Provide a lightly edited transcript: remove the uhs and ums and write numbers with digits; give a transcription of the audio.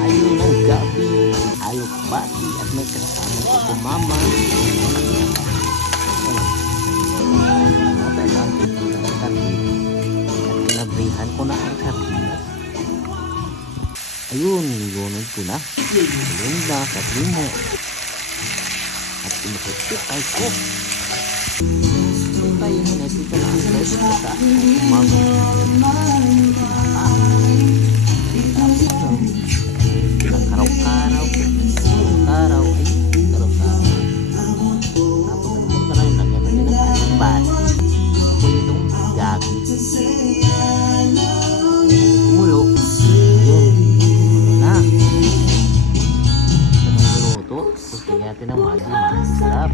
tayo ng gabi, alok bati at may kasama ko po mama. Natalang ko na ang sardinas at pinabrihan ko na ang sardinas. Ayun, nilunod ko na. Nilunod na sa primo. At pinakikipay ko. Siyempre, hinapita na ang fresh ko sa mama. Karaw-karaw. Karaw-karaw. Ay, karaw-karaw. Tapos ang mga karaw, lagyan natin ng ating bati. Ako itong gabi. Kumulo. Yun. Kumulo na. Itong minuto. Tapos tingnan natin ang magi. Sarap.